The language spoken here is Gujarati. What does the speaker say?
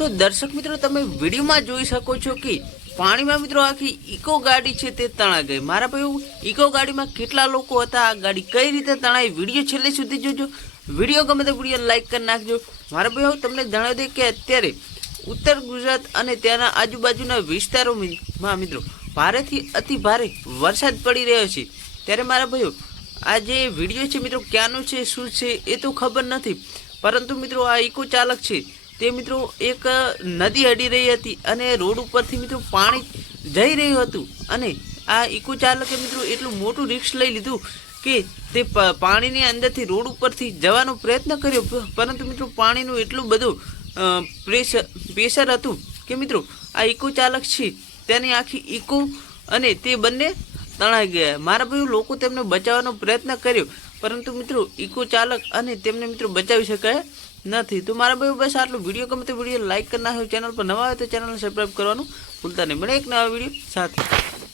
તો દર્શક મિત્રો તમે વિડીયોમાં જોઈ શકો છો કે પાણીમાં મિત્રો આખી ઇકો ગાડી છે તે તણાઈ ગઈ। મારા ભાઈઓ ઇકો ગાડીમાં કેટલા લોકો હતા, આ ગાડી કઈ રીતે તણાઈ, વિડીયો છેલ્લે સુધી જોજો। વિડીયો ગમે તો વિડીયો લાઈક કરી નાખજો। મારા ભાઈઓ તમને જણાવી દે કે અત્યારે ઉત્તર ગુજરાત અને ત્યાંના આજુબાજુના વિસ્તારોમાં મિત્રો ભારેથી અતિ ભારે વરસાદ પડી રહ્યો છે। ત્યારે મારા ભાઈઓ આ જે વિડીયો છે મિત્રો ક્યાંનો છે શું છે એ તો ખબર નથી, પરંતુ મિત્રો આ ઇકો ચાલક છે તે મિત્રો એક નદી અડી રહી હતી અને રોડ ઉપરથી મિત્રો પાણી જઈ રહ્યું હતું અને આ ઇકો ચાલકે મિત્રો એટલું મોટું રિસ્ક લઈ લીધું કે તે પાણીની અંદરથી રોડ ઉપરથી જવાનો પ્રયત્ન કર્યો, પરંતુ મિત્રો પાણીનું એટલું બધું પ્રેશર હતું કે મિત્રો આ ઇકો ચાલક છે તેની આખી ઇકો અને તે બંને તણાઈ ગયા। મારા ભાઈઓ લોકો તેમને બચાવવાનો પ્રયત્ન કર્યો, પરંતુ મિત્રો ઇકો ચાલક અને તેમને મિત્રો બચાવી શકાય નથી। તો મારા ભાઈઓ બસ આટલું। વિડીયો ગમે તો વિડીયો લાઈક કરી નાખો, ચેનલ પર નવા હોય તો ચેનલને સબસ્ક્રાઈબ કરવાનું ભૂલતા નહીં। મળે એક નવા વિડીયો સાથે।